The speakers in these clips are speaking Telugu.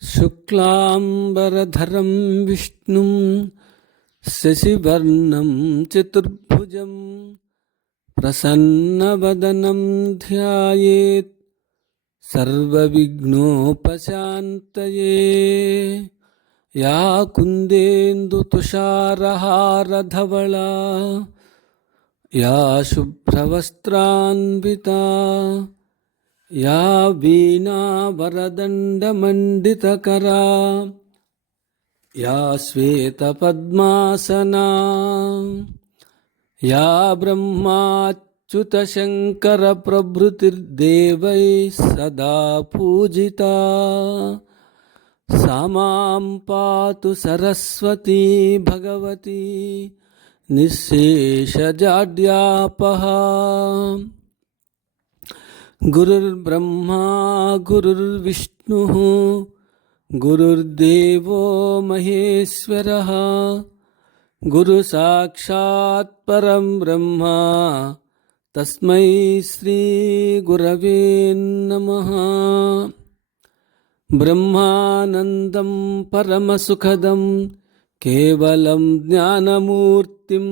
शुक्लांबरधरं विष्णुं शशिवर्णं चतुर्भुजं प्रसन्नवदनं ध्यायेत् सर्वविघ्नोपशान्तये। या कुन्देन्दुतुषारहारधवला या शुभ्रवस्त्रान्विता या वीणावरदण्डमण्डितकरा या श्वेतपद्मासना या ब्रह्माच्युतशङ्करप्रभृतिर्देवैः सदा पूजिता सा मां पातु सरस्वती भगवती निःशेषजाड्यापहा। गुरुर्ब्रह्मा गुरुर्विष्णुः गुरुर्देवो महेश्वरः गुरुसाक्षात् परं ब्रह्म तस्मै श्रीगुरवे नमः। ब्रह्मानन्दं परमसुखदं केवलं ज्ञानमूर्तिं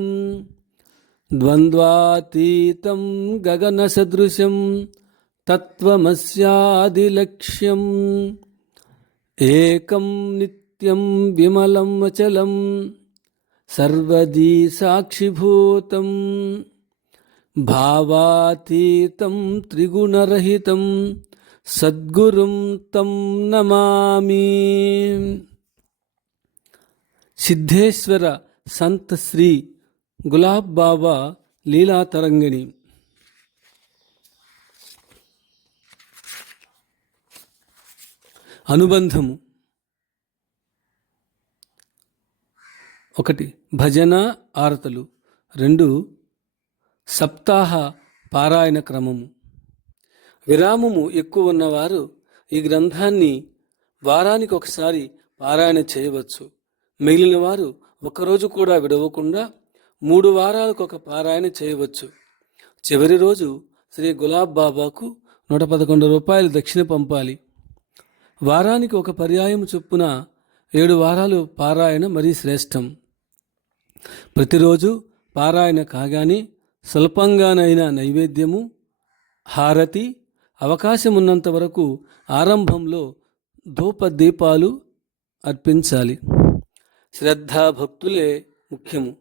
द्वन्द्वातीतं गगनसदृशं तत्त्वमस्यादिलक्ष्यम् एकं नित्यं विमलं अचलं सर्वदी साक्षिभूतं भावातीतं त्रिगुणरहितं सद्गुरुं तं नमामि। सिद्धेश्वर संत श्री गुलाब बाबा लीला तरंगिणी। అనుబంధము. 1 భజన ఆరతలు, 2 సప్తాహ పారాయణ క్రమము. విరామము ఎక్కువ ఉన్నవారు ఈ గ్రంథాన్ని వారానికి ఒకసారి పారాయణ చేయవచ్చు. మిగిలిన వారు ఒకరోజు కూడా విడవకుండా 3 వారాలకు ఒక పారాయణ చేయవచ్చు. చివరి రోజు శ్రీ గులాబ్ బాబాకు 111 రూపాయలు దక్షిణ పంపాలి. వారానికి ఒక పర్యాయం చొప్పున 7 వారాలు పారాయణ మరీ శ్రేష్టం. ప్రతిరోజు పారాయణ కాగానే స్వల్పంగానైనా నైవేద్యము, హారతి, అవకాశం ఉన్నంత వరకు ఆరంభంలో ధూపదీపాలు అర్పించాలి. శ్రద్ధాభక్తులే ముఖ్యము.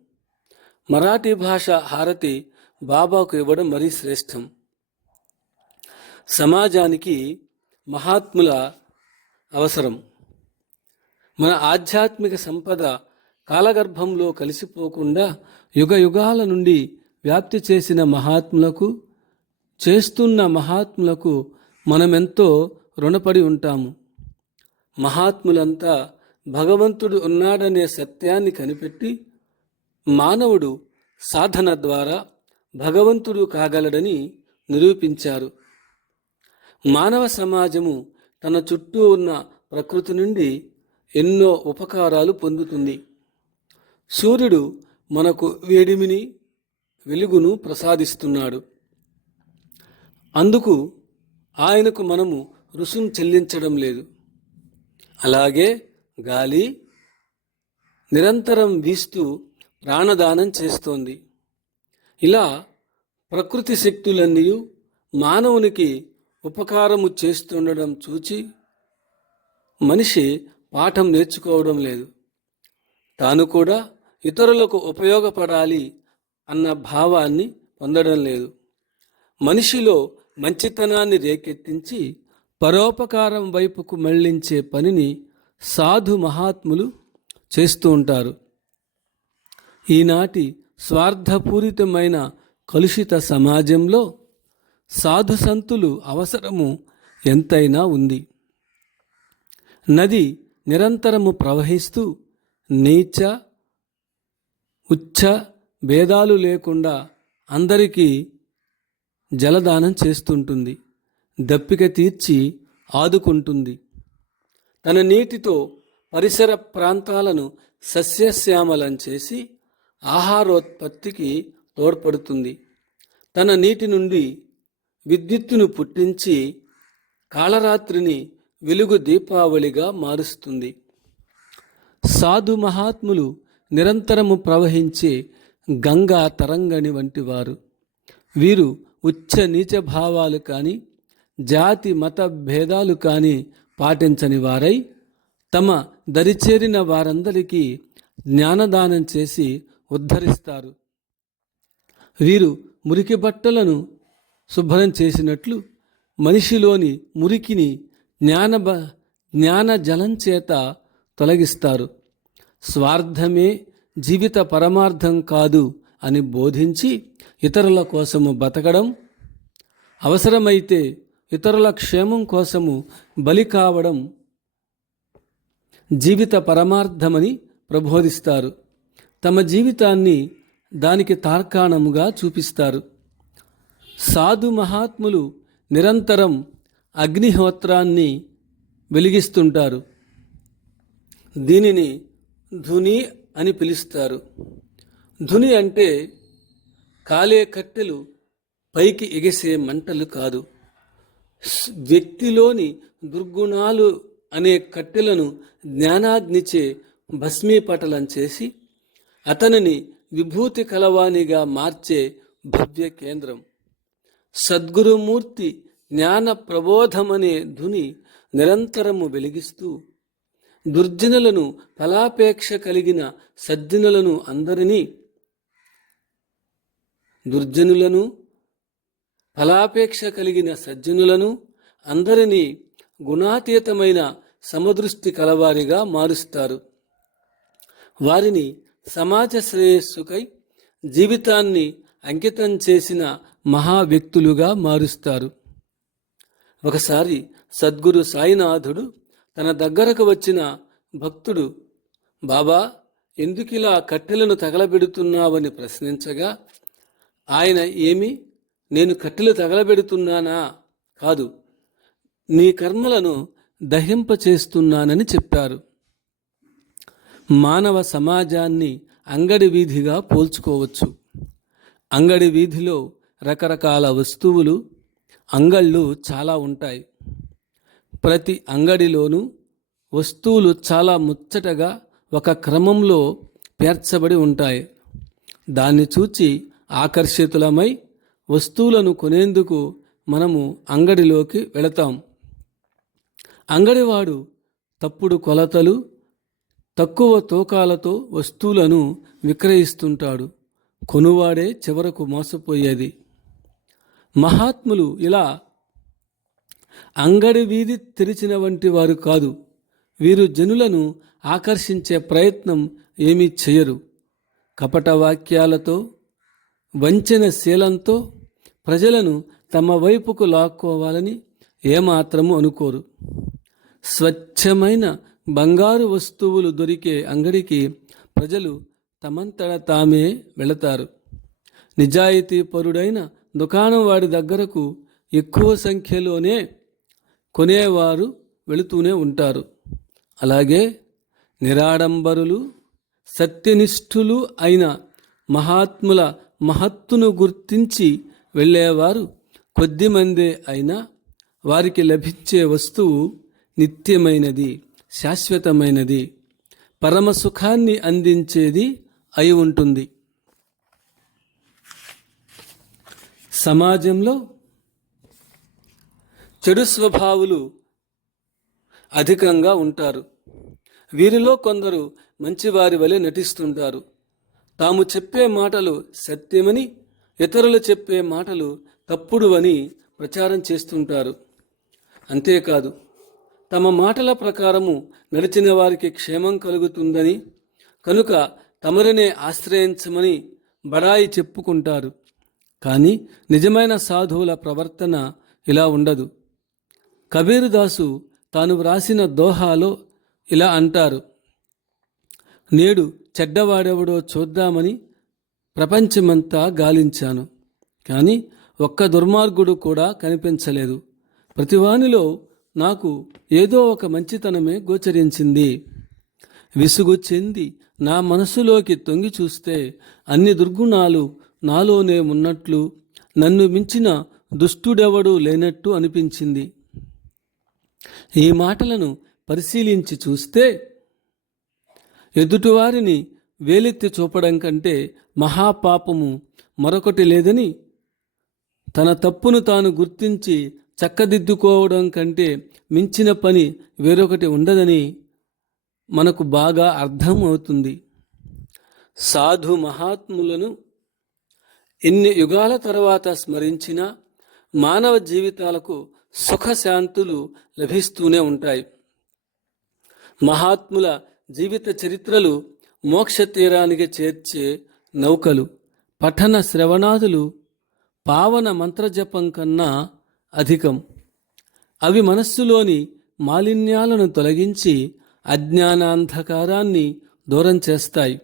మరాఠీ భాష హారతి బాబాకు ఇవ్వడం మరీ శ్రేష్టం. సమాజానికి మహాత్ముల అవసరం. మన ఆధ్యాత్మిక సంపద కాలగర్భంలో కలిసిపోకుండా యుగ యుగాల నుండి వ్యాప్తి చేసిన మహాత్ములకు, చేస్తున్న మహాత్ములకు మనమెంతో రుణపడి ఉంటాము. మహాత్ములంతా భగవంతుడు ఉన్నాడనే సత్యాన్ని కనిపెట్టి మానవుడు సాధన ద్వారా భగవంతుడు కాగలడని నిరూపించారు. మానవ సమాజము తన చుట్టూ ఉన్న ప్రకృతి నుండి ఎన్నో ఉపకారాలు పొందుతుంది. సూర్యుడు మనకు వేడిమిని, వెలుగును ప్రసాదిస్తున్నాడు. అందుకు ఆయనకు మనము రుసుము చెల్లించడం లేదు. అలాగే గాలి నిరంతరం వీస్తూ ప్రాణదానం చేస్తోంది. ఇలా ప్రకృతి శక్తులన్నీ మానవునికి ఉపకారము చేస్తుండడం చూచి మనిషి పాఠం నేర్చుకోవడం లేదు. తాను కూడా ఇతరులకు ఉపయోగపడాలి అన్న భావాన్ని పొందడం లేదు. మనిషిలో మంచితనాన్ని రేకెత్తించి పరోపకారం వైపుకు మళ్లించే పనిని సాధు మహాత్ములు చేస్తూ ఉంటారు. ఈనాటి స్వార్థపూరితమైన కలుషిత సమాజంలో సాధు సంతులు అవసరము ఎంతైనా ఉంది. నది నిరంతరము ప్రవహిస్తూ నీచ ఉచ్చ భేదాలు లేకుండా అందరికీ జలదానం చేస్తుంటుంది. దప్పిక తీర్చి ఆదుకుంటుంది. తన నీటితో పరిసర ప్రాంతాలను సస్యశ్యామలం చేసి ఆహారోత్పత్తికి తోడ్పడుతుంది. తన నీటి నుండి విద్యుత్తును పుట్టించి కాళరాత్రిని వెలుగు దీపావళిగా మారుస్తుంది. సాధు మహాత్ములు నిరంతరము ప్రవహించే గంగా తరంగణి వంటి వారు. వీరు ఉచ్చ నీచ భావాలు కానీ జాతి మత భేదాలు కానీ పాటించని వారై తమ దరిచేరిన వారందరికీ జ్ఞానదానం చేసి ఉద్ధరిస్తారు. వీరు మురికి బట్టలను శుభ్రం చేసినట్లు మనిషిలోని మురికిని జ్ఞాన జలం చేత తొలగిస్తారు. స్వార్థమే జీవిత పరమార్థం కాదు అని బోధించి ఇతరుల కోసము బతకడం, అవసరమైతే ఇతరుల క్షేమం కోసము బలి కావడం జీవిత పరమార్థమని ప్రబోధిస్తారు. తమ జీవితాన్ని దానికి తార్కాణముగా చూపిస్తారు. సాధు మహాత్ములు నిరంతరం అగ్నిహోత్రాన్ని వెలిగిస్తుంటారు. దీనిని ధుని అని పిలుస్తారు. ధుని అంటే కాలే కట్టెలు పైకి ఎగిసే మంటలు కాదు. వ్యక్తిలోని దుర్గుణాలు అనే కట్టెలను జ్ఞానాగ్నిచే భస్మీపటలం చేసి అతనిని విభూతి కలవానిగా మార్చే భవ్య కేంద్రం. సద్గురుమూర్తి జ్ఞాన ప్రబోధమనే ధుని నిరంతరము వెలిగిస్తూ దుర్జనులను ఫలాపేక్ష కలిగిన సజ్జనులను అందరినీ గుణాతీతమైన సమదృష్టి కలవారిగా మారుస్తారు. వారిని సమాజ శ్రేయస్సుకై జీవితాన్ని అంకితం చేసిన మహావ్యక్తులుగా మారుస్తారు. ఒకసారి సద్గురు సాయినాథుడు తన దగ్గరకు వచ్చిన భక్తుడు, బాబా ఎందుకిలా కట్టెలను తగలబెడుతున్నావని ప్రశ్నించగా ఆయన, ఏమి నేను కట్టెలు తగలబెడుతున్నానా? కాదు, నీ కర్మలను దహింపచేస్తున్నానని చెప్పారు. మానవ సమాజాన్ని అంగడి వీధిగా పోల్చుకోవచ్చు. అంగడి వీధిలో రకరకాల వస్తువులు, అంగళ్ళు చాలా ఉంటాయి. ప్రతి అంగడిలోనూ వస్తువులు చాలా ముచ్చటగా ఒక క్రమంలో పేర్చబడి ఉంటాయి. దాన్ని చూచి ఆకర్షితులమై వస్తువులను కొనేందుకు మనము అంగడిలోకి వెళతాం. అంగడివాడు తప్పుడు కొలతలు, తక్కువ తూకాలతో వస్తువులను విక్రయిస్తుంటాడు. కొనువాడే చివరకు మోసపోయేది. మహాత్ములు ఇలా అంగడి వీధి తెరిచిన వంటి వారు కాదు. వీరు జనులను ఆకర్షించే ప్రయత్నం ఏమీ చేయరు. కపట వాక్యాలతో, వంచన శీలంతో ప్రజలను తమ వైపుకు లాక్కోవాలని ఏమాత్రము అనుకోరు. స్వచ్ఛమైన బంగారు వస్తువులు దొరికే అంగడికి ప్రజలు తమంతట తామే వెళతారు. నిజాయితీ పరుడైన దుకాణం వాడి దగ్గరకు ఎక్కువ సంఖ్యలోనే కొనేవారు వెళుతూనే ఉంటారు. అలాగే నిరాడంబరులు, సత్యనిష్ఠులు అయిన మహాత్ముల మహత్తును గుర్తించి వెళ్ళేవారు కొద్దిమందే అయినా వారికి లభించే వస్తువు నిత్యమైనది, శాశ్వతమైనది, పరమసుఖాన్ని అందించేది అయి ఉంటుంది. సమాజంలో చెడు స్వభావులు అధికంగా ఉంటారు. వీరిలో కొందరు మంచివారి వలె నటిస్తుంటారు. తాము చెప్పే మాటలు సత్యమని, ఇతరులు చెప్పే మాటలు తప్పుడు అని ప్రచారం చేస్తుంటారు. అంతేకాదు, తమ మాటల ప్రకారము నడిచిన వారికి క్షేమం కలుగుతుందని, కనుక తమరినే ఆశ్రయించమని బడాయి చెప్పుకుంటారు. కానీ నిజమైన సాధువుల ప్రవర్తన ఇలా ఉండదు. కబీరుదాసు తాను వ్రాసిన దోహాలో ఇలా అంటారు: నేడు చెడ్డవాడెవడో చూద్దామని ప్రపంచమంతా గాలించాను, కానీ ఒక్క దుర్మార్గుడు కూడా కనిపించలేదు. ప్రతివానిలో నాకు ఏదో ఒక మంచితనమే గోచరించింది. విసుగు చెంది నా మనసులోకి తొంగి చూస్తే అన్ని దుర్గుణాలు నాలోనే ఉన్నట్లు, నన్ను మించిన దుష్టుడెవడూ లేనట్టు అనిపించింది. ఈ మాటలను పరిశీలించి చూస్తే ఎదుటివారిని వేలెత్తి చూపడం కంటే మహాపాపము మరొకటి లేదని, తన తప్పును తాను గుర్తించి చక్కదిద్దుకోవడం కంటే మించిన పని వేరొకటి ఉండదని మనకు బాగా అర్థం అవుతుంది. సాధు మహాత్ములను ఎన్ని యుగాల తర్వాత స్మరించినా మానవ జీవితాలకు సుఖశాంతులు లభిస్తూనే ఉంటాయి. మహాత్ముల జీవిత చరిత్రలు మోక్ష తీరానికి చేర్చే నౌకలు. పఠన శ్రవణాదులు పావన మంత్రజపం కన్నా అధికం. అవి మనస్సులోని మాలిన్యాలను తొలగించి అజ్ఞానాంధకారాన్ని దూరం చేస్తాయి.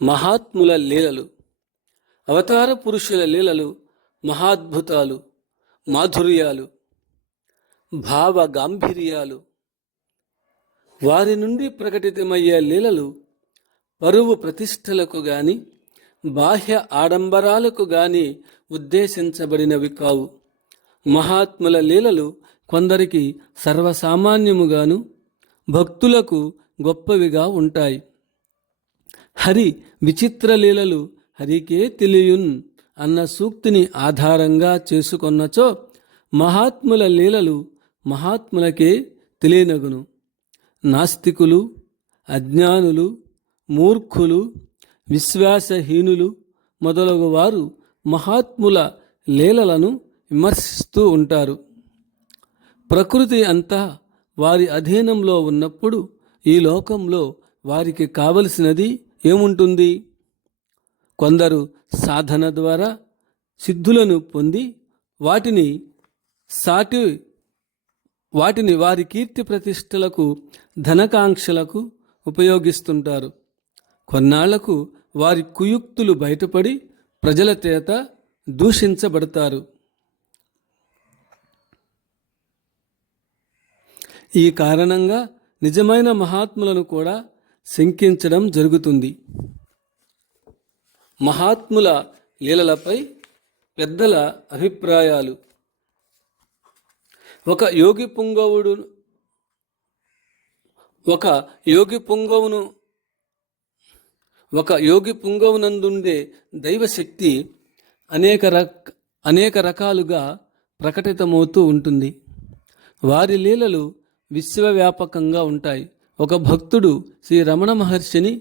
మహాత్ముల లీలలు. అవతార పురుషుల లీలలు మహాద్భుతాలు, మాధుర్యాలు, భావ గాంభీర్యాలు. వారి నుండి ప్రకటితమయ్యే లీలలు పరువు ప్రతిష్టలకు గాని బాహ్య ఆడంబరాలకు గాని ఉద్దేశించబడినవి కావు. మహాత్ముల లీలలు కొందరికి సర్వసామాన్యముగాను, భక్తులకు గొప్పవిగా ఉంటాయి. హరి విచిత్ర లీలలు హరికే తెలియున్ అన్న సూక్తిని ఆధారంగా చేసుకొన్నచో మహాత్ముల లీలలు మహాత్ములకే తెలియనగును. నాస్తికులు, అజ్ఞానులు, మూర్ఖులు, విశ్వాసహీనులు మొదలగు వారు మహాత్ముల లీలలను విమర్శిస్తూ ఉంటారు. ప్రకృతి అంతా వారి అధీనంలో ఉన్నప్పుడు ఈ లోకంలో వారికి కావలసినది ఏముంటుంది? కొందరు సాధన ద్వారా సిద్ధులను పొంది వాటిని వారి కీర్తి ప్రతిష్టలకు, ధనకాంక్షలకు ఉపయోగిస్తుంటారు. కొన్నాళ్లకు వారి కుయుక్తులు బయటపడి ప్రజల చేత దూషించబడతారు. ఈ కారణంగా నిజమైన మహాత్ములను కూడా శంకించడం జరుగుతుంది. మహాత్ముల లీలలపై పెద్దల అభిప్రాయాలు. ఒక యోగి పుంగవునందుండే దైవశక్తి అనేక రకాలుగా ప్రకటితమవుతూ ఉంటుంది. వారి లీలలు విశ్వవ్యాపకంగా ఉంటాయి. ఒక భక్తుడు శ్రీ రమణ మహర్షిని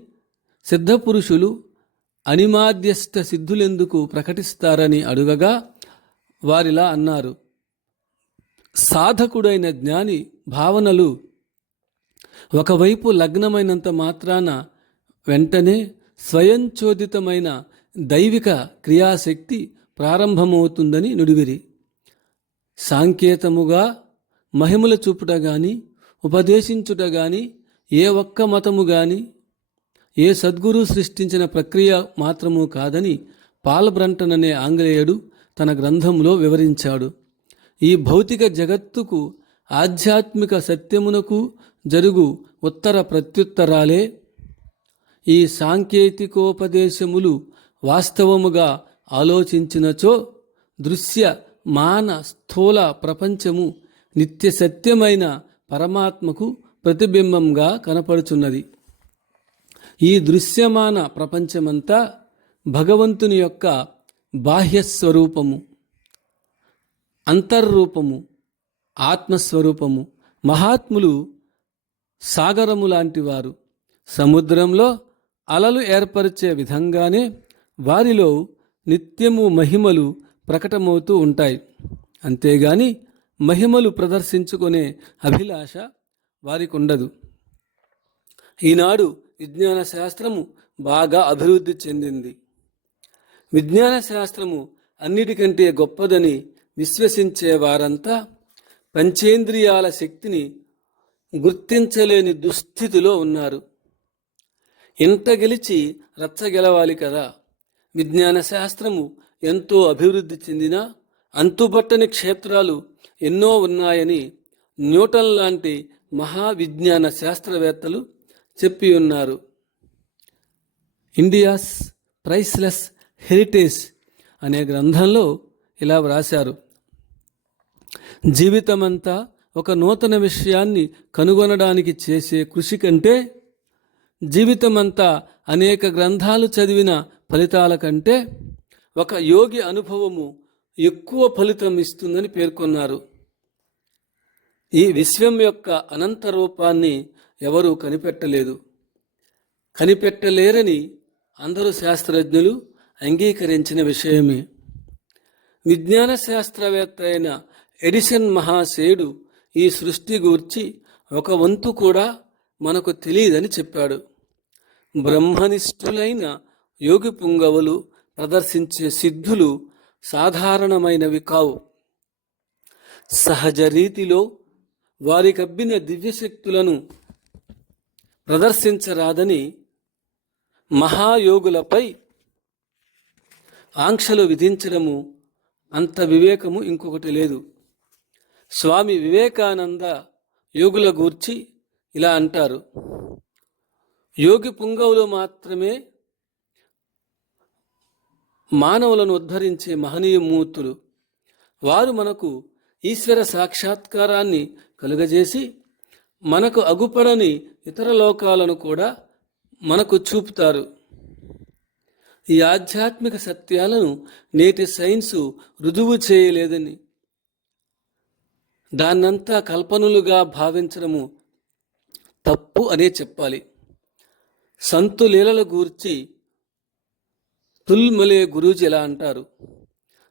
సిద్ధపురుషులు అనిమాద్యష్ట సిద్ధులెందుకు ప్రకటిస్తారని అడుగగా వారిలా అన్నారు: సాధకుడైన జ్ఞాని భావనలు ఒకవైపు లగ్నమైనంత మాత్రాన వెంటనే స్వయంచోదితమైన దైవిక క్రియాశక్తి ప్రారంభమవుతుందని నుడివిరి. సాంకేతముగా మహిమల చూపుట గాని, ఉపదేశించుట గాని ఏ ఒక్క మతము గాని, ఏ సద్గురు సృష్టించిన ప్రక్రియ మాత్రము కాదని పాల్ బ్రంటన్ అనే ఆంగ్లేయుడు తన గ్రంథంలో వివరించాడు. ఈ భౌతిక జగత్తుకు, ఆధ్యాత్మిక సత్యమునకు జరుగు ఉత్తర ప్రత్యుత్తరాలే ఈ సాంకేతికోపదేశములు. వాస్తవముగా ఆలోచించినచో దృశ్య మాన స్థూల ప్రపంచము నిత్య సత్యమైన పరమాత్మకు ప్రతిబింబంగా కనపడుచున్నది. ఈ దృశ్యమాన ప్రపంచమంతా భగవంతుని యొక్క బాహ్యస్వరూపము, అంతర్రూపము, ఆత్మస్వరూపము. మహాత్ములు సాగరము లాంటివారు. సముద్రంలో అలలు ఏర్పరిచే విధంగానే వారిలో నిత్యము మహిమలు ప్రకటమవుతూ ఉంటాయి. అంతేగాని మహిమలు ప్రదర్శించుకునే అభిలాష వారికి ఉండదు. ఈనాడు విజ్ఞాన శాస్త్రము బాగా అభివృద్ధి చెందింది. విజ్ఞాన శాస్త్రము అన్నిటికంటే గొప్పదని విశ్వసించే వారంతా పంచేంద్రియాల శక్తిని గుర్తించలేని దుస్థితిలో ఉన్నారు. ఇంత గెలిచి రచ్చగెలవాలి కదా. విజ్ఞాన శాస్త్రము ఎంతో అభివృద్ధి చెందినా అంతుబట్టని క్షేత్రాలు ఎన్నో ఉన్నాయని న్యూటన్ లాంటి మహావిజ్ఞాన శాస్త్రవేత్తలు చెప్పి ఉన్నారు. ఇండియాస్ ప్రైస్లెస్ హెరిటేజ్ అనే గ్రంథంలో ఇలా వ్రాశారు: జీవితమంతా ఒక నూతన విషయాన్ని కనుగొనడానికి చేసే కృషి కంటే, జీవితమంతా అనేక గ్రంథాలు చదివిన ఫలితాల కంటే ఒక యోగి అనుభవము ఎక్కువ ఫలితం ఇస్తుందని పేర్కొన్నారు. ఈ విశ్వం యొక్క అనంత రూపాన్ని ఎవరూ కనిపెట్టలేదు, కనిపెట్టలేరని అందరూ శాస్త్రజ్ఞులు అంగీకరించిన విషయమే. విజ్ఞాన శాస్త్రవేత్త అయిన ఎడిసన్ మహాశయుడు ఈ సృష్టి గూర్చి ఒక వంతు కూడా మనకు తెలియదని చెప్పాడు. బ్రహ్మనిష్ఠులైన యోగి పుంగవులు ప్రదర్శించే సిద్ధులు సాధారణమైనవి కావు. సహజ రీతిలో వారికబ్బిన దివ్యశక్తులను ప్రదర్శించరాదని మహాయోగులపై ఆంక్షలు విధించడము అంత వివేకము ఇంకొకటి లేదు. స్వామి వివేకానంద యోగుల గూర్చి ఇలా అంటారు: యోగి పుంగవులు మాత్రమే మానవులను ఉద్ధరించే మహనీయమూర్తులు. వారు మనకు ఈశ్వర సాక్షాత్కారాన్ని కలుగజేసి మనకు అగుపడని ఇతర లోకాలను కూడా మనకు చూపుతారు. ఈ ఆధ్యాత్మిక సత్యాలను నేటి సైన్సు రుజువు చేయలేదని, దాన్నంతా కల్పనలుగా భావించడము తప్పు అనే చెప్పాలి. సంతు లీలల గూర్చి తుల్మలే గురూజీ ఎలా అంటారు: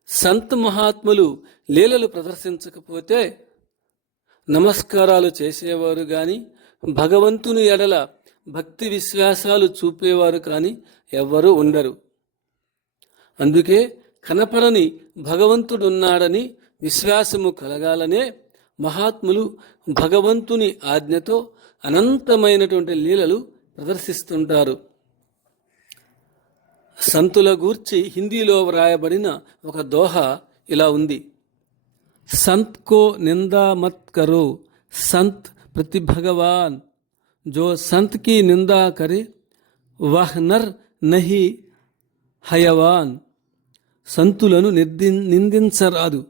సంత్ మహాత్ములు లీలలు ప్రదర్శించకపోతే నమస్కారాలు చేసేవారు కానీ, భగవంతుని ఎడల భక్తి విశ్వాసాలు చూపేవారు కానీ ఎవ్వరూ ఉండరు. అందుకే కనపడని భగవంతుడున్నాడని విశ్వాసము కలగాలనే మహాత్ములు భగవంతుని ఆజ్ఞతో అనంతమైనటువంటి లీలలు ప్రదర్శిస్తుంటారు. సంతుల గూర్చి హిందీలో వ్రాయబడిన ఒక దోహ ఇలా ఉంది: సంత్ కో నిందా మత్ కరో, సంత్ ప్రతి భగవాన్, జో సంత్ కి నిందా కరే వహ్ నర్ నహి హయవాన్. సంతులను నిందించరాదు.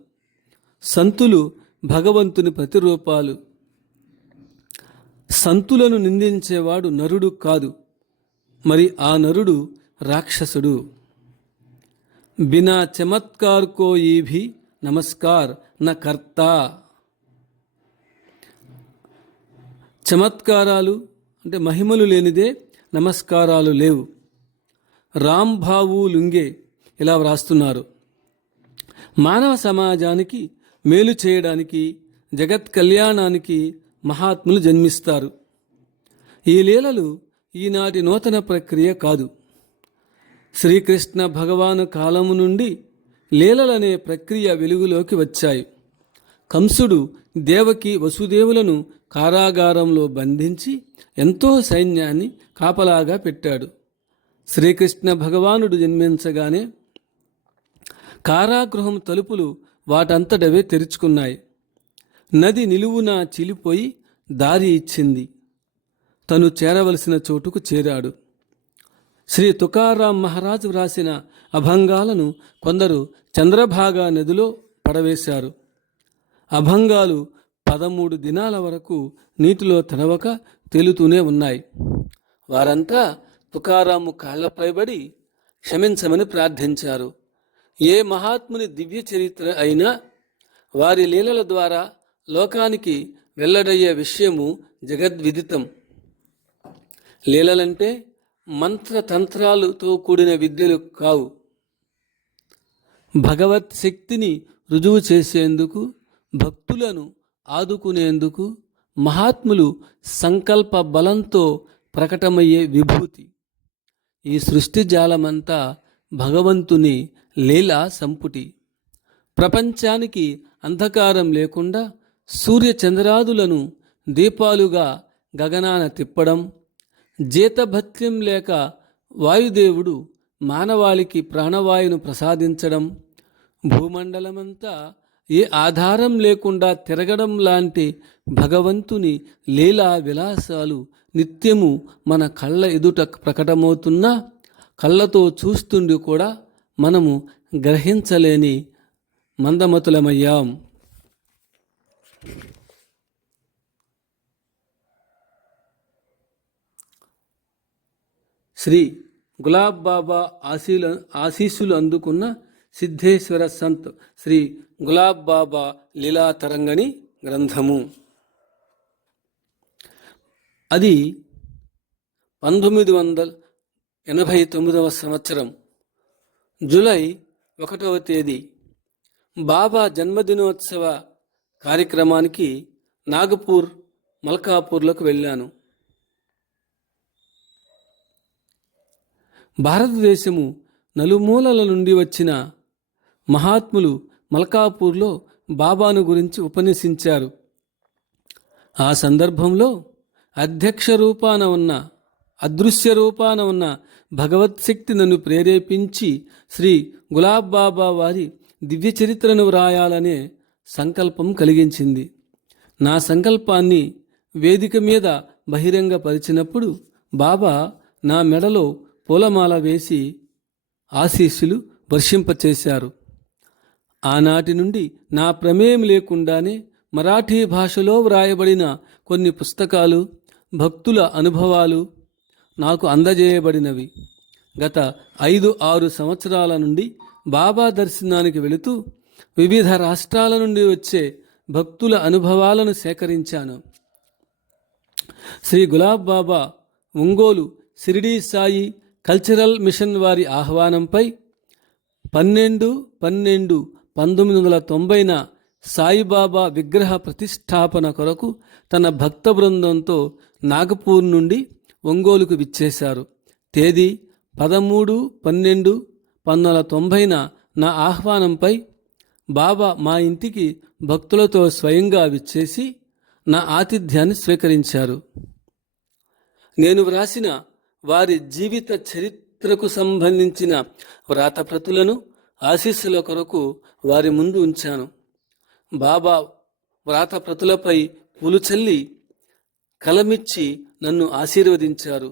సంతులు భగవంతుని ప్రతిరూపాలు. సంతులను నిందించేవాడు నరుడు కాదు, మరి ఆ నరుడు రాక్షసుడు. బినా చమత్కార్ కో ఈ భీ నమస్కార్ న కర్తా. చమత్కారాలు అంటే మహిమలు లేనిదే నమస్కారాలు లేవు. రాంభావు లుంగే ఇలా వ్రాస్తున్నారు: మానవ సమాజానికి మేలు చేయడానికి, జగత్ కళ్యాణానికి మహాత్ములు జన్మిస్తారు. ఈ లీలలు ఈనాటి నూతన ప్రక్రియ కాదు. శ్రీకృష్ణ భగవాను కాలము నుండి లీలలనే ప్రక్రియ వెలుగులోకి వచ్చాయి. కంసుడు దేవకి వసుదేవులను కారాగారంలో బంధించి ఎంతో సైన్యాన్ని కాపలాగా పెట్టాడు. శ్రీకృష్ణ భగవానుడు జన్మించగానే కారాగృహం తలుపులు వాటంతటవే తెరుచుకున్నాయి. నది నిలువునా చిలిపోయి దారి ఇచ్చింది. తను చేరవలసిన చోటుకు చేరాడు. శ్రీ తుకారాం మహారాజు వ్రాసిన అభంగాలను కొందరు చంద్రభాగా నదిలో పడవేశారు. అభంగాలు 13 దినాల వరకు నీటిలో తడవక తేలుతూనే ఉన్నాయి. వారంతా తుకారాము కాళ్లపైబడి క్షమించమని ప్రార్థించారు. ఏ మహాత్ముని దివ్య చరిత్ర అయినా వారి లీలల ద్వారా లోకానికి వెల్లడయ్యే విషయము జగద్విదితం. లీలలంటే మంత్రతంత్రాలతో కూడిన విద్యలు కావు. భగవత్ శక్తిని రుజువు చేసేందుకు, భక్తులను ఆదుకునేందుకు మహాత్ములు సంకల్ప బలంతో ప్రకటమయ్యే విభూతి. ఈ సృష్టి జాలమంతా భగవంతుని లీలా సంపుటి. ప్రపంచానికి అంధకారం లేకుండా సూర్యచంద్రాదులను దీపాలుగా గగనాన తిప్పడం, జీతభత్యం లేక వాయుదేవుడు మానవాళికి ప్రాణవాయును ప్రసాదించడం, భూమండలమంతా ఏ ఆధారం లేకుండా తిరగడం లాంటి భగవంతుని లీలా విలాసాలు నిత్యము మన కళ్ళ ఎదుట ప్రకటమవుతున్నా కళ్ళతో చూస్తుండి కూడా మనము గ్రహించలేని మందమతులమయ్యాం. శ్రీ గులాబ్ బాబా ఆశీస్సులు అందుకున్న సిద్ధేశ్వర సంత్ శ్రీ గులాబ్ బాబా లీలా తరంగిణి గ్రంథము. అది 1989 సంవత్సరం జూలై 1వ తేదీ బాబా జన్మదినోత్సవ కార్యక్రమానికి నాగపూర్ మల్కాపూర్లకు వెళ్ళాను. భారతదేశము నలుమూలల నుండి వచ్చిన మహాత్ములు మల్కాపూర్లో బాబాను గురించి ఉపన్యసించారు. ఆ సందర్భంలో అధ్యక్ష రూపాన ఉన్న అదృశ్య రూపాన ఉన్న భగవత్శక్తి నన్ను ప్రేరేపించి శ్రీ గులాబ్ బాబా వారి దివ్య చరిత్రను వ్రాయాలనే సంకల్పం కలిగించింది. నా సంకల్పాన్ని వేదిక మీద బహిరంగపరిచినప్పుడు బాబా నా మెడలో పూలమాల వేసి ఆశీస్సులు వర్షింపచేశారు. ఆనాటి నుండి నా ప్రమేయం లేకుండానే మరాఠీ భాషలో వ్రాయబడిన కొన్ని పుస్తకాలు, భక్తుల అనుభవాలు నాకు అందజేయబడినవి. గత 5-6 సంవత్సరాల నుండి బాబా దర్శనానికి వెళుతూ వివిధ రాష్ట్రాల నుండి వచ్చే భక్తుల అనుభవాలను సేకరించాను. శ్రీ గులాబ్ బాబా ఒంగోలు షిరిడీ సాయి కల్చరల్ మిషన్ వారి ఆహ్వానంపై 12/12/1990న సాయిబాబా విగ్రహ ప్రతిష్టాపన కొరకు తన భక్త బృందంతో నాగపూర్ నుండి ఒంగోలుకు విచ్చేశారు. తేదీ 13/12/1990న నా ఆహ్వానంపై బాబా మా ఇంటికి భక్తులతో స్వయంగా విచ్చేసి నా ఆతిథ్యాన్ని స్వీకరించారు. నేను వ్రాసిన వారి జీవిత చరిత్రకు సంబంధించిన వ్రాతప్రతులను ఆశీస్సుల కొరకు వారి ముందు ఉంచాను. బాబా వ్రాతప్రతులపై పూలు చల్లి కలమిచ్చి నన్ను ఆశీర్వదించారు.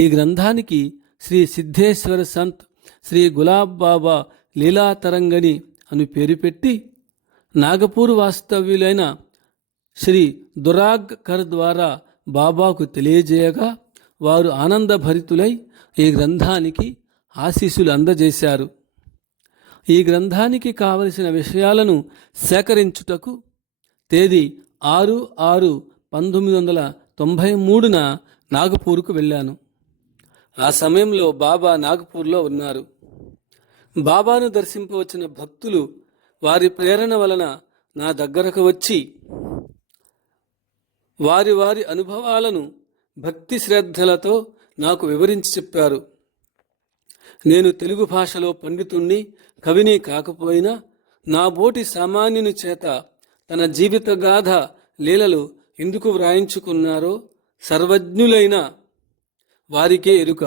ఈ గ్రంథానికి శ్రీ సిద్ధేశ్వర సంత్ శ్రీ గులాబ్ బాబా లీలా తరంగిణి అని పేరు పెట్టి నాగపూర్ వాస్తవ్యులైన శ్రీ దురాగ్ కర్ ద్వారా బాబాకు తెలియజేయగా వారు ఆనందభరితులై ఈ గ్రంథానికి ఆశీస్సులు అందజేశారు. ఈ గ్రంథానికి కావలసిన విషయాలను సేకరించుటకు తేదీ 6/6/1993న నాగపూర్కు వెళ్ళాను. ఆ సమయంలో బాబా నాగపూర్లో ఉన్నారు. బాబాను దర్శింపవచ్చిన భక్తులు వారి ప్రేరణ వలన నా దగ్గరకు వచ్చి వారి వారి అనుభవాలను భక్తి శ్రద్ధలతో నాకు వివరించి చెప్పారు. నేను తెలుగు భాషలో పండితుణ్ణి, కవిని కాకపోయినా నా బోటి సామాన్యుని చేత తన జీవిత గాథ లీలలు ఎందుకు వ్రాయించుకున్నారో సర్వజ్ఞులైన వారికే ఎరుక.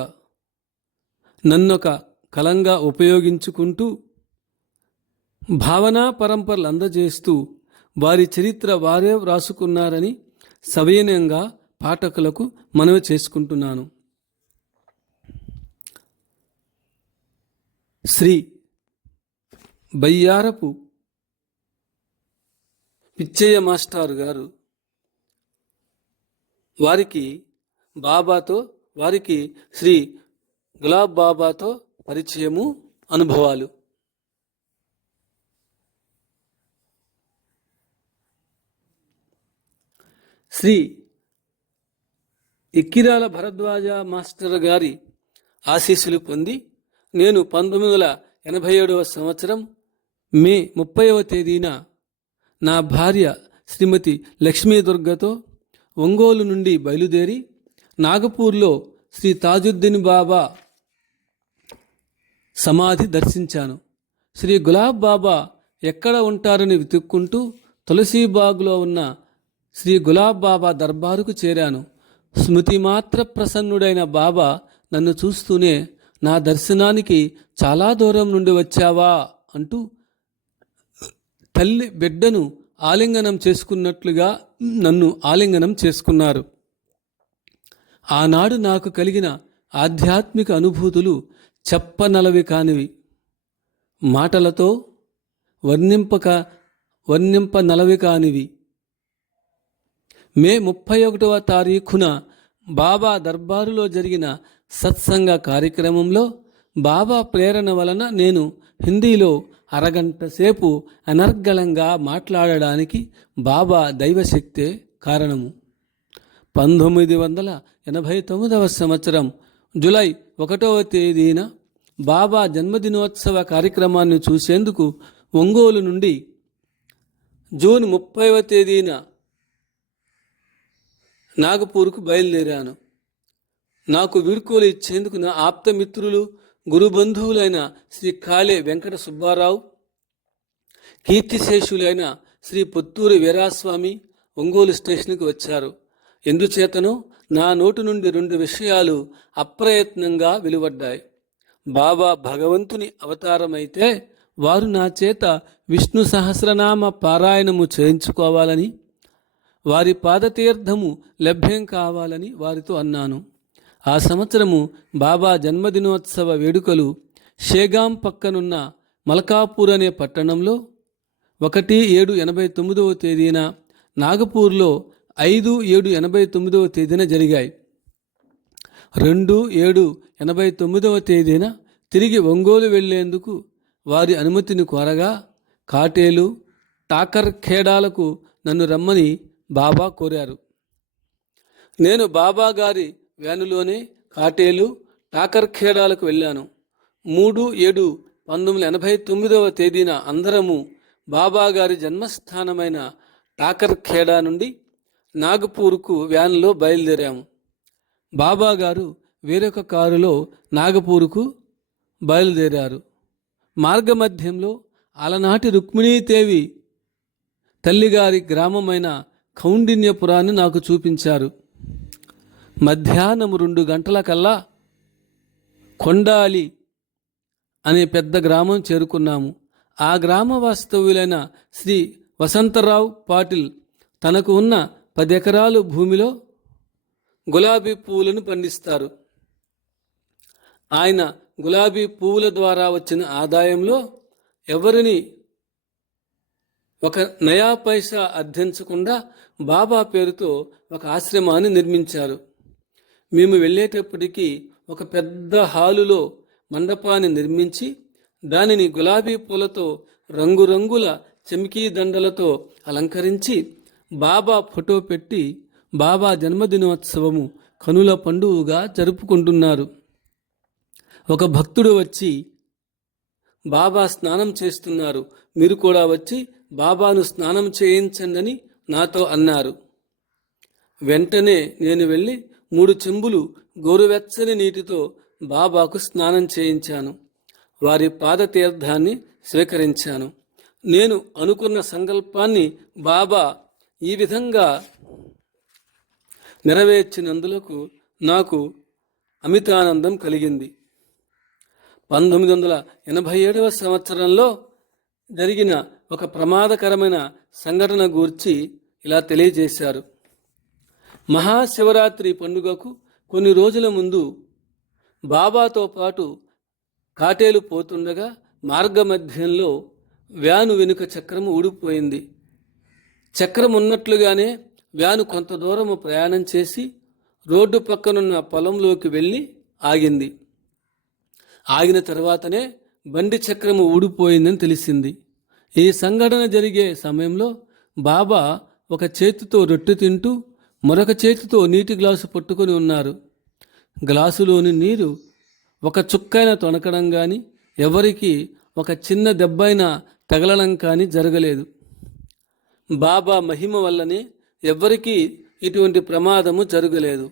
నన్నొక కలంగా ఉపయోగించుకుంటూ భావనా పరంపరలు అందజేస్తూ వారి చరిత్ర వారే వ్రాసుకున్నారని సవినయంగా పాఠకులకు మనవి చేసుకుంటున్నాను. శ్రీ బయ్యారపు పిచ్చయ్య మాస్టారు గారు వారికి శ్రీ గులాబ్ బాబాతో పరిచయము, అనుభవాలు. శ్రీ ఎక్కిరాల భరద్వాజ మాస్టర్ గారి ఆశీస్సులు పొంది నేను 1987వ సంవత్సరం మే 30వ తేదీన నా భార్య శ్రీమతి లక్ష్మీ దుర్గతో ఒంగోలు నుండి బయలుదేరి నాగపూర్లో శ్రీ తాజుద్దీన్ బాబా సమాధి దర్శించాను. శ్రీ గులాబ్ బాబా ఎక్కడ ఉంటారని వెతుక్కుంటూ తులసీబాగ్లో ఉన్న శ్రీ గులాబ్ బాబా దర్బారుకు చేరాను. స్మృతి మాత్ర ప్రసన్నుడైన బాబా నన్ను చూస్తూనే నా దర్శనానికి చాలా దూరం నుండి వచ్చావా అంటూ తల్లి బిడ్డను ఆలింగనం చేసుకున్నట్లుగా నన్ను ఆలింగనం చేసుకున్నారు. ఆనాడు నాకు కలిగిన ఆధ్యాత్మిక అనుభూతులు చెప్పనలవి కానివి, మాటలతో వర్ణింప నలవి కానివి. మే 31వ తారీఖున బాబా దర్బారులో జరిగిన సత్సంగ కార్యక్రమంలో బాబా ప్రేరణ వలన నేను హిందీలో అరగంట సేపు అనర్గళంగా మాట్లాడడానికి బాబా దైవశక్తే కారణము. 1989వ సంవత్సరం జూలై 1వ తేదీన బాబా జన్మదినోత్సవ కార్యక్రమాన్ని చూసేందుకు ఒంగోలు నుండి జూన్ 30వ తేదీన నాగపూర్కు బయలుదేరాను. నాకు వీడ్కోలు ఇచ్చేందుకు నా ఆప్తమిత్రులు గురుబంధువులైన శ్రీ కాళే వెంకట సుబ్బారావు, కీర్తిశేషులైన శ్రీ పుత్తూరి వీరాస్వామి ఒంగోలు స్టేషన్కి వచ్చారు. ఎందుచేతనో నా నోటి నుండి 2 విషయాలు అప్రయత్నంగా వెలువడ్డాయి. బాబా భగవంతుని అవతారమైతే వారు నా చేత విష్ణు సహస్రనామ పారాయణము చేయించుకోవాలని, వారి పాదతీర్థము లభ్యం కావాలని వారితో అన్నాను. ఆ సంవత్సరము బాబా జన్మదినోత్సవ వేడుకలు షేగాం పక్కనున్న మల్కాపూర్ అనే పట్టణంలో 1/7/89వ తేదీన, నాగపూర్లో 5/7/89వ తేదీన జరిగాయి. 2/7/89వ తేదీన తిరిగి ఒంగోలు వెళ్లేందుకు వారి అనుమతిని కోరగా కాటేలు, టాకర్ ఖేడాలకు నన్ను రమ్మని బాబా కోరారు. నేను బాబా గారి వ్యానులోనే కాటేలు, టాకర్ ఖేడాలకు వెళ్ళాను. 3/7/1989వ తేదీన అందరము బాబా గారి జన్మస్థానమైన టాకర్ ఖేడా నుండి నాగపూర్కు వ్యాన్లో బయలుదేరాము. బాబా గారు వేరొక కారులో నాగపూర్కు బయలుదేరారు. మార్గమధ్యంలో అలనాటి రుక్మిణీదేవి తల్లిగారి గ్రామమైన కౌండిన్యపురాన్ని నాకు చూపించారు. మధ్యాహ్నం 2 గంటలకల్లా కొండాలి అనే పెద్ద గ్రామం చేరుకున్నాము. ఆ గ్రామ వాస్తవ్యులైన శ్రీ వసంతరావు పాటిల్ తనకు ఉన్న 10 ఎకరాలు భూమిలో గులాబీ పువ్వులను పండిస్తారు. ఆయన గులాబీ పువ్వుల ద్వారా వచ్చిన ఆదాయంలో ఎవరిని ఒక నయా పైసా అర్థించకుండా బాబా పేరుతో ఒక ఆశ్రమాన్ని నిర్మించారు. మేము వెళ్ళేటప్పటికీ ఒక పెద్ద హాలులో మండపాన్ని నిర్మించి దానిని గులాబీ పూలతో రంగురంగుల చెమికీ దండలతో అలంకరించి బాబా ఫోటో పెట్టి బాబా జన్మదినోత్సవము కనుల పండుగగా జరుపుకుంటున్నారు. ఒక భక్తుడు వచ్చి బాబా స్నానం చేస్తున్నారు, మీరు కూడా వచ్చి బాబాను స్నానం చేయించండి నాతో అన్నారు. వెంటనే నేను వెళ్ళి 3 చెంబులు గోరువెచ్చని నీటితో బాబాకు స్నానం చేయించాను. వారి పాదతీర్థాన్ని స్వీకరించాను. నేను అనుకున్న సంకల్పాన్ని బాబా ఈ విధంగా నెరవేర్చినందులకు నాకు అమితానందం కలిగింది. 1987వ సంవత్సరంలో జరిగిన ఒక ప్రమాదకరమైన సంఘటన గూర్చి ఇలా తెలియజేశారు. మహాశివరాత్రి పండుగకు కొన్ని రోజుల ముందు బాబాతో పాటు కాటేలు పోతుండగా మార్గమధ్యంలో వ్యాను వెనుక చక్రము ఊడిపోయింది. చక్రం ఉన్నట్లుగానే వ్యాను కొంత దూరము ప్రయాణం చేసి రోడ్డు పక్కనున్న పొలంలోకి వెళ్ళి ఆగింది. ఆగిన తర్వాతనే బండి చక్రము ఊడిపోయిందని తెలిసింది. ఈ సంఘటన జరిగే సమయంలో బాబా ఒక చేతితో రొట్టె తింటూ మరొక చేతితో నీటి గ్లాసు పట్టుకొని ఉన్నారు. గ్లాసులోని నీరు ఒక చుక్కైన తొణకడం కానీ, ఎవరికి ఒక చిన్న దెబ్బైనా తగలడం కానీ జరగలేదు. బాబా మహిమ వల్లనే ఎవ్వరికీ ఇటువంటి ప్రమాదము జరగలేదు.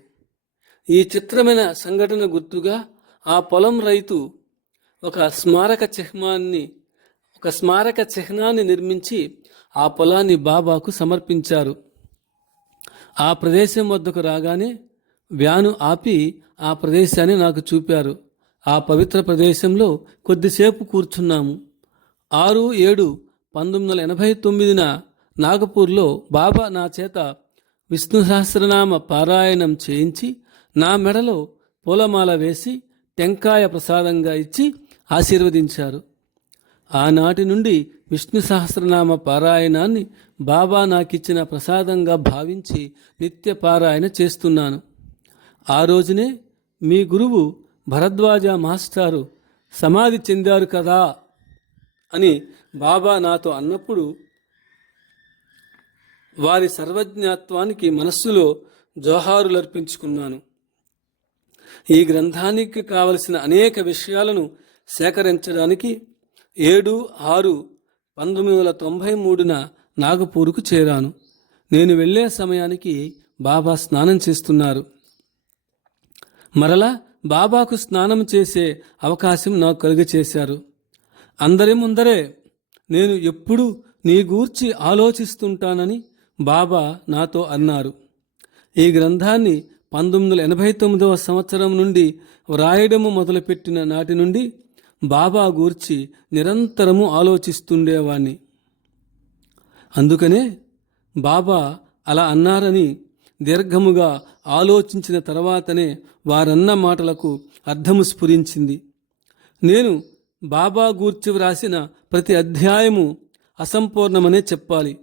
ఈ చిత్రమైన సంఘటన గుర్తుగా ఆ పొలం రైతు ఒక స్మారక చిహ్నాన్ని నిర్మించి ఆ పొలాన్ని బాబాకు సమర్పించారు. ఆ ప్రదేశం వద్దకు రాగానే వ్యాను ఆపి ఆ ప్రదేశాన్ని నాకు చూపారు. ఆ పవిత్ర ప్రదేశంలో కొద్దిసేపు కూర్చున్నాము. 6/7/1989న నాగపూర్లో బాబా నా చేత విష్ణు సహస్రనామ పారాయణం చేయించి నా మెడలో పూలమాల వేసి టెంకాయ ప్రసాదంగా ఇచ్చి ఆశీర్వదించారు. ఆనాటి నుండి విష్ణు సహస్రనామ పారాయణాన్ని బాబా నాకిచ్చిన ప్రసాదంగా భావించి నిత్య పారాయణ చేస్తున్నాను. ఆ రోజునే మీ గురువు భరద్వాజ మాస్టారు సమాధి చెందారు కదా అని బాబా నాతో అన్నప్పుడు వారి సర్వజ్ఞత్వానికి మనస్సులో జోహారులర్పించుకున్నాను. ఈ గ్రంథానికి కావలసిన అనేక విషయాలను సేకరించడానికి 7/6/1993 నాగపూర్కు చేరాను. నేను వెళ్ళే సమయానికి బాబా స్నానం చేస్తున్నారు. మరలా బాబాకు స్నానం చేసే అవకాశం నాకు కలుగచేశారు. అందరి ముందరే నేను ఎప్పుడూ నీ గూర్చి ఆలోచిస్తుంటానని బాబా నాతో అన్నారు. ఈ గ్రంథాన్ని 1989వ సంవత్సరం నుండి వ్రాయడము మొదలుపెట్టిన నాటి నుండి బాబా గూర్చి నిరంతరము ఆలోచిస్తుండేవాణ్ణి. అందుకనే బాబా అలా అన్నారని దీర్ఘముగా ఆలోచించిన తర్వాతనే వారన్న మాటలకు అర్థము స్ఫురించింది. నేను బాబా గూర్చి వ్రాసిన ప్రతి అధ్యాయము అసంపూర్ణమనే చెప్పాలి.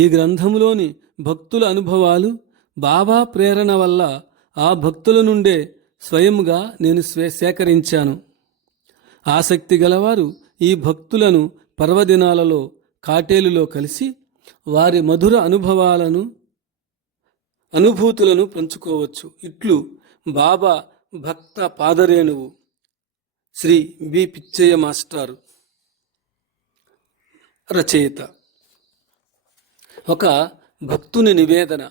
ఈ గ్రంథములోని భక్తుల అనుభవాలు బాబా ప్రేరణ వల్ల ఆ భక్తుల నుండే స్వయంగా నేను సేకరించాను. ఆసక్తి గలవారు ఈ భక్తులను పర్వదినాలలో కాటేలులో కలిసి వారి మధుర అనుభూతులను పంచుకోవచ్చు. ఇట్లు బాబా భక్త పాదరేణువు శ్రీ బి పిచ్చయ్య మాస్టారు. రచయిత. ఒక భక్తుని నివేదన.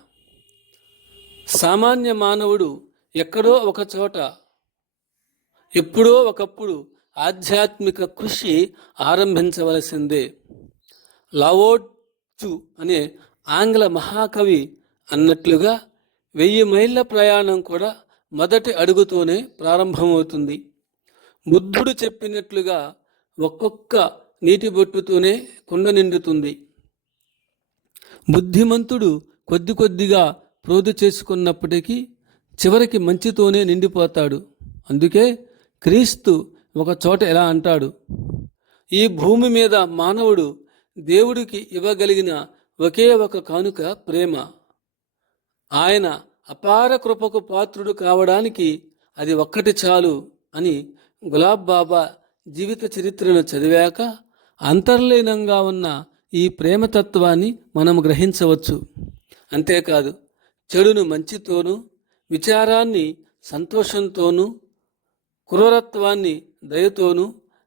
సామాన్య మానవుడు ఎక్కడో ఒక చోట ఎప్పుడో ఒకప్పుడు ఆధ్యాత్మిక కృషి ఆరంభించవలసిందే. లావో ట్జు అనే ఆంగ్ల మహాకవి అన్నట్లుగా 1000 మైళ్ళ ప్రయాణం కూడా మొదటి అడుగుతోనే ప్రారంభమవుతుంది. బుద్ధుడు చెప్పినట్లుగా ఒక్కొక్క నీటి బొట్టుతోనే కుండ నిండుతుంది. బుద్ధిమంతుడు కొద్ది కొద్దిగా ప్రోధి చేసుకున్నప్పటికీ చివరికి మంచితోనే నిండిపోతాడు. అందుకే క్రీస్తు ఒక చోట ఎలా అంటాడు, ఈ భూమి మీద మానవుడు దేవుడికి ఇవ్వగలిగిన ఒకే ఒక కానుక ప్రేమ. ఆయన అపార కృపకు పాత్రుడు కావడానికి అది ఒక్కటి చాలు అని గులాబ్ బాబా జీవిత చరిత్రను చదివాక అంతర్లీనంగా ఉన్న ఈ ప్రేమతత్వాన్ని మనం గ్రహించవచ్చు. అంతేకాదు, చెడును మంచితోనూ, విచారాన్ని సంతోషంతోనూ, క్రూరత్వాన్ని దయతోనూ,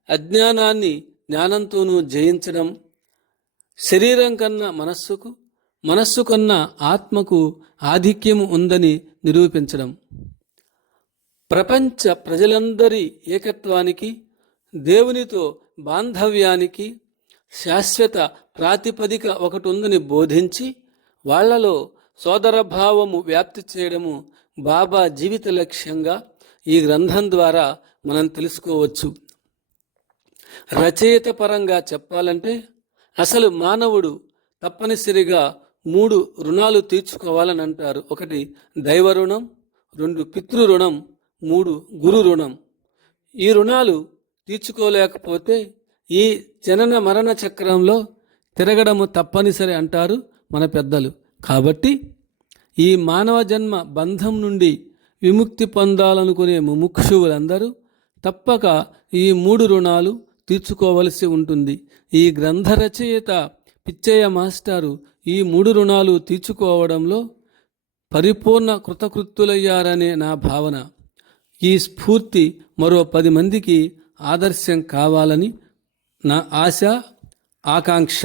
అజ్ఞానాన్ని జ్ఞానంతోనూ జయించడం, శరీరం కన్నా మనస్సుకు, మనస్సు కన్నా ఆత్మకు ఆధిక్యము ఉందని నిరూపించడం, ప్రపంచ ప్రజలందరి ఏకత్వానికి, దేవునితో బాంధవ్యానికి శాశ్వత ప్రాతిపదిక ఒకటి ఉందని బోధించి వాళ్లలో సోదరభావము వ్యాప్తి చేయడము బాబా జీవిత లక్ష్యంగా ఈ గ్రంథం ద్వారా మనం తెలుసుకోవచ్చు. రచయిత పరంగా చెప్పాలంటే అసలు మానవుడు తప్పనిసరిగా 3 రుణాలు తీర్చుకోవాలని అంటారు. 1 దైవ రుణం, 2 పితృ రుణం, 3 గురు రుణం. ఈ రుణాలు తీర్చుకోలేకపోతే ఈ జనన మరణ చక్రంలో తిరగడము తప్పనిసరి అంటారు మన పెద్దలు. కాబట్టి ఈ మానవ జన్మ బంధం నుండి విముక్తి పొందాలనుకునే ముముక్షువులందరూ తప్పక ఈ 3 రుణాలు తీర్చుకోవలసి ఉంటుంది. ఈ గ్రంథ రచయిత పిచ్చయ్య మాస్టారు ఈ 3 రుణాలు తీర్చుకోవడంలో పరిపూర్ణ కృతకృత్యులయ్యారనే నా భావన. ఈ స్ఫూర్తి మరో 10 మందికి ఆదర్శం కావాలని నా ఆశ, ఆకాంక్ష.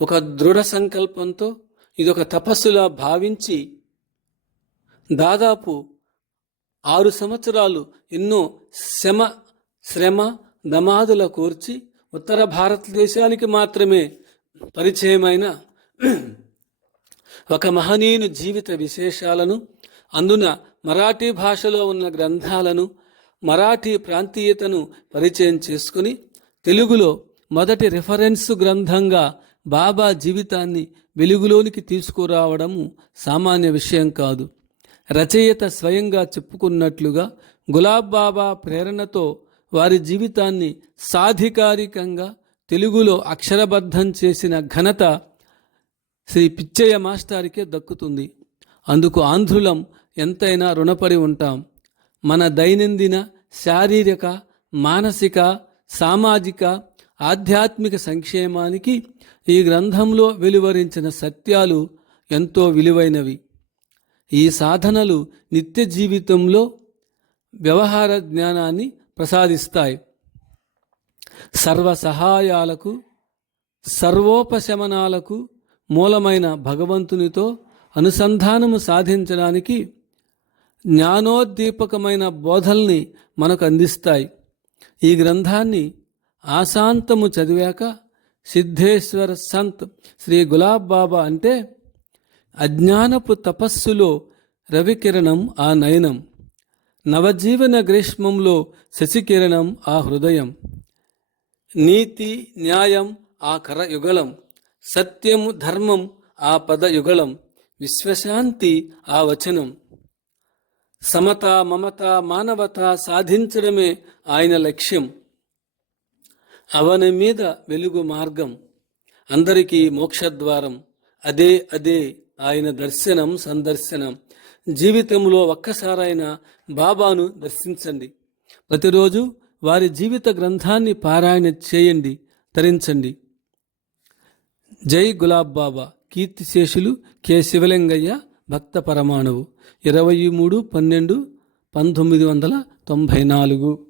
ఒక దృఢ సంకల్పంతో ఇదొక తపస్సులా భావించి దాదాపు 6 సంవత్సరాలు ఎన్నో శ్రమ దమాదుల కోర్చి ఉత్తర భారతదేశానికి మాత్రమే పరిచయమైన ఒక మహనీయుని జీవిత విశేషాలను, అందున మరాఠీ భాషలో ఉన్న గ్రంథాలను, మరాఠీ ప్రాంతీయతను పరిచయం చేసుకుని తెలుగులో మొదటి రిఫరెన్సు గ్రంథంగా బాబా జీవితాన్ని వెలుగులోనికి తీసుకురావడము సామాన్య విషయం కాదు. రచయిత స్వయంగా చెప్పుకున్నట్లుగా గులాబ్ బాబా ప్రేరణతో వారి జీవితాన్ని సాధికారికంగా తెలుగులో అక్షరబద్ధం చేసిన ఘనత శ్రీ పిచ్చయ్య మాస్టారికే దక్కుతుంది. అందుకు ఆంధ్రులం ఎంతైనా రుణపడి ఉంటాం. మన దైనందిన శారీరక, మానసిక, సామాజిక, ఆధ్యాత్మిక సంక్షేమానికి ఈ గ్రంథంలో వెలువరించిన సత్యాలు ఎంతో విలువైనవి. ఈ సాధనలు నిత్య జీవితంలో వ్యవహార జ్ఞానాన్ని ప్రసాదిస్తాయి. సర్వ సహాయాలకు, సర్వోపశమనాలకు మూలమైన భగవంతునితో అనుసంధానము సాధించడానికి జ్ఞానోద్దీపకమైన బోధల్ని మనకు అందిస్తాయి. ఈ గ్రంథాన్ని ఆశాంతము చదివాక సిద్ధేశ్వర సంత్ శ్రీ గులాబ్ బాబా అంటే అజ్ఞానపు తపస్సులో రవికిరణం ఆ నయనం, నవజీవన గ్రీష్మంలో శశికిరణం ఆ హృదయం, నీతి న్యాయం ఆ కరయుగళం, సత్యము ధర్మం ఆ పదయుగళం, విశ్వశాంతి ఆ వచనం, సమత మమత మానవత సాధించడమే ఆయన లక్ష్యం. అవని మీద వెలుగు మార్గం, అందరికీ మోక్షద్వారం, అదే అదే ఆయన దర్శనం సందర్శనం. జీవితంలో ఒక్కసారైనా బాబాను దర్శించండి. ప్రతిరోజు వారి జీవిత గ్రంథాన్ని పారాయణ చేయండి, తరించండి. జై గులాబ్ బాబా. కీర్తిశేషులు కె శివలింగయ్య, భక్త పరమాణువు. 23/12/1994.